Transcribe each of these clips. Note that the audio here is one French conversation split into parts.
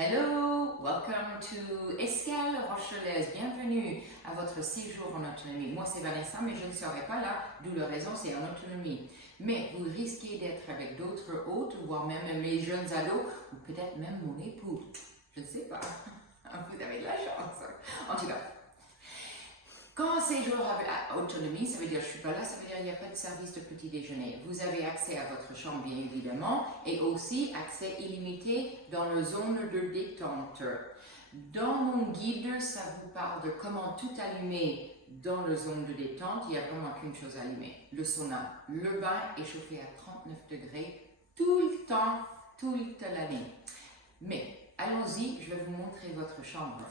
Hello, welcome to Escale Rochelaise. Bienvenue à votre séjour en autonomie. Moi, c'est Vanessa, mais je ne serai pas là, d'où la raison, c'est en autonomie. Mais vous risquez d'être avec d'autres hôtes, voire même mes jeunes ados, ou peut-être même mon époux. Je ne sais pas. Vous avez de la chance. En tout cas, quand séjour à autonomie, ça veut dire je ne suis pas là, ça veut dire qu'il n'y a pas de service de petit déjeuner. Vous avez accès à votre chambre, bien évidemment, et aussi accès illimité dans la zone de détente. Dans mon guide, ça vous parle de comment tout allumer dans la zone de détente. Il n'y a vraiment qu'une chose à allumer, le sauna. Le bain est chauffé à 39 degrés tout le temps, toute l'année. Mais allons-y, je vais vous montrer votre chambre.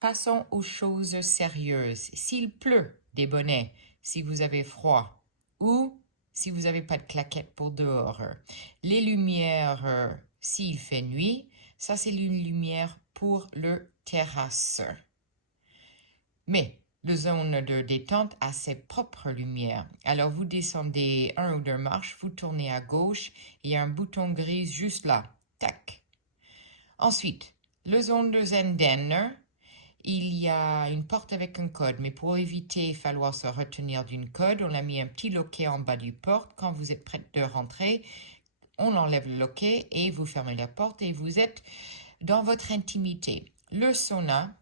Passons aux choses sérieuses. S'il pleut, des bonnets, si vous avez froid ou si vous n'avez pas de claquettes pour dehors. Les lumières, s'il fait nuit, ça c'est une lumière pour le terrasse. Mais la zone de détente a ses propres lumières. Alors vous descendez un ou deux marches, vous tournez à gauche, il y a un bouton gris juste là. Tac. Ensuite, la zone de Zenden, il y a une porte avec un code, mais pour éviter, il va falloir se retenir d'une code. On a mis un petit loquet en bas du porte. Quand vous êtes prête de rentrer, on enlève le loquet et vous fermez la porte et vous êtes dans votre intimité. Le sauna,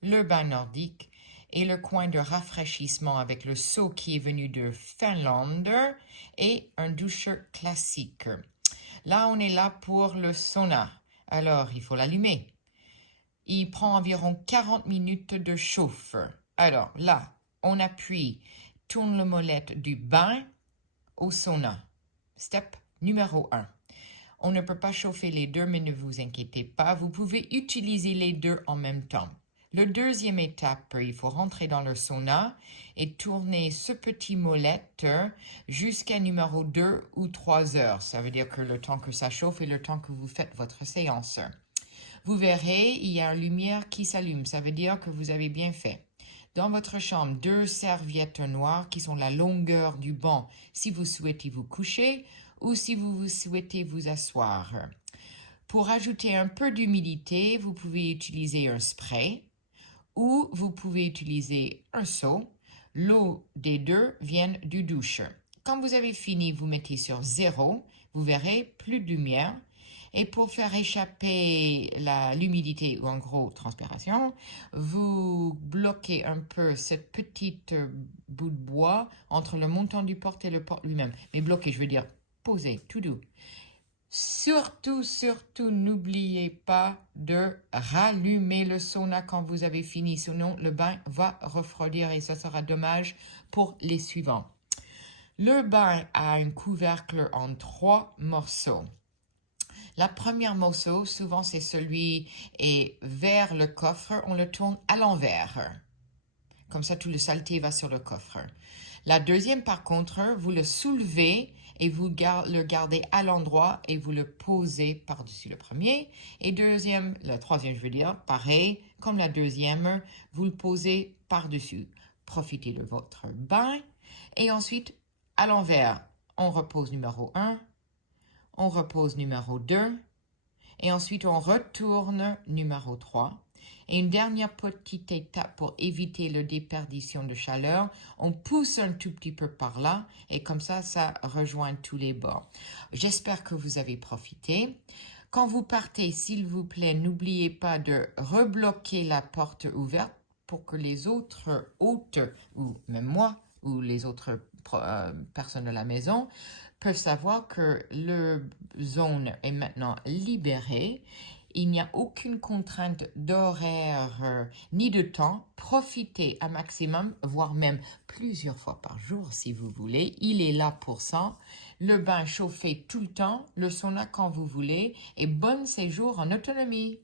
le bain nordique et le coin de rafraîchissement avec le seau qui est venu de Finlande et un doucheur classique. Là, on est là pour le sauna. Alors, il faut l'allumer. Il prend environ 40 minutes de chauffe. Alors là, on appuie, tourne la molette du bain au sauna. Step numéro 1. On ne peut pas chauffer les deux, mais ne vous inquiétez pas, vous pouvez utiliser les deux en même temps. La deuxième étape, il faut rentrer dans le sauna et tourner ce petit molette jusqu'à numéro 2 ou 3 heures. Ça veut dire que le temps que ça chauffe et le temps que vous faites votre séance. Vous verrez, il y a une lumière qui s'allume. Ça veut dire que vous avez bien fait. Dans votre chambre, 2 serviettes noires qui sont la longueur du banc si vous souhaitez vous coucher ou si vous souhaitez vous asseoir. Pour ajouter un peu d'humidité, vous pouvez utiliser un spray ou vous pouvez utiliser un seau. L'eau des deux vient du douche. Quand vous avez fini, vous mettez sur 0. Vous verrez plus de lumière. Et pour faire échapper l'humidité ou en gros transpiration, vous bloquez un peu cette petite bout de bois entre le montant du porte et le porte lui-même. Mais bloqué, je veux dire posé, tout doux. Surtout, surtout, n'oubliez pas de rallumer le sauna quand vous avez fini, sinon le bain va refroidir et ça sera dommage pour les suivants. Le bain a un couvercle en 3 morceaux. La première morceau, souvent c'est celui et vers le coffre, on le tourne à l'envers. Comme ça, tout le saleté va sur le coffre. La deuxième, par contre, vous le soulevez et vous le gardez à l'endroit et vous le posez par-dessus le premier. Et le troisième, je veux dire, pareil, comme la deuxième, vous le posez par-dessus. Profitez de votre bain. Et ensuite, à l'envers, on repose numéro 1, on repose numéro 2, et ensuite on retourne numéro 3. Et une dernière petite étape pour éviter la déperdition de chaleur, on pousse un tout petit peu par là et comme ça, ça rejoint tous les bords. J'espère que vous avez profité. Quand vous partez, s'il vous plaît, n'oubliez pas de rebloquer la porte ouverte pour que les autres hôtes, ou même moi, ou les autres personnes de la maison, peuvent savoir que la zone est maintenant libérée. Il n'y a aucune contrainte d'horaire ni de temps. Profitez un maximum, voire même plusieurs fois par jour si vous voulez. Il est là pour ça. Le bain chauffé tout le temps, le sauna quand vous voulez et bon séjour en autonomie.